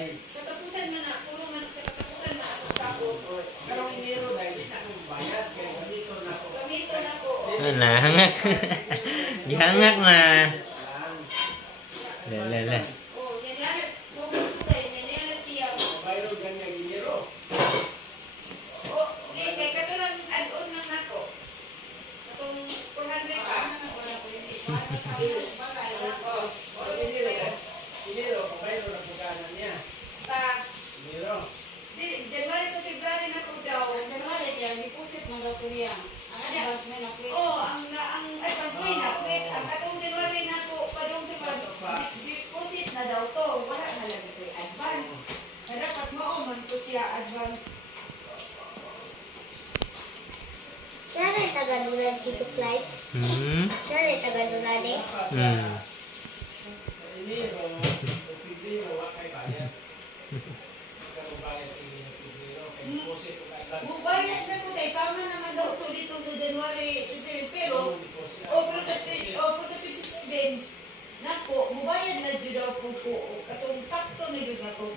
Katapusan na na, puro man sa katapusan na ako sa ako. Pero Enero dahil hindi na akong bayad, kaya gamito na ako. Gamito na ko. Nahangak. Gihangak na. Lala. Oh, yan yan. Kung gusto tayo, yan yan siya. Bayro dyan yung Enero. Oh, okay, kaya katulad add-on lang ako. Katong 400 pa. Wala ko yun. Bagay lang. O, Enero, bayro na puganan niya. Sa Enero. January to February na po daw. January diyan deposit man daw ko niya. Ang advance man na quit. Oh, ang advance mo na quit. Ang katong January na po padung deposit na daw to. Wala na lang ito advance. Kaya dapat mauman ko siya advance. Sana yung taga-nulan dito flight. Sana yung taga-nulan eh. Sa Enero, sa Pebrero, wakay bayad. Pero bayad sa Enero, kaya deposit ko advance. Mubayad na po tayo. Tama naman daw to dito sa January. Pero, pero sa 27, nako, mubayad na dyan daw po po. Katong sakto na dyan na po.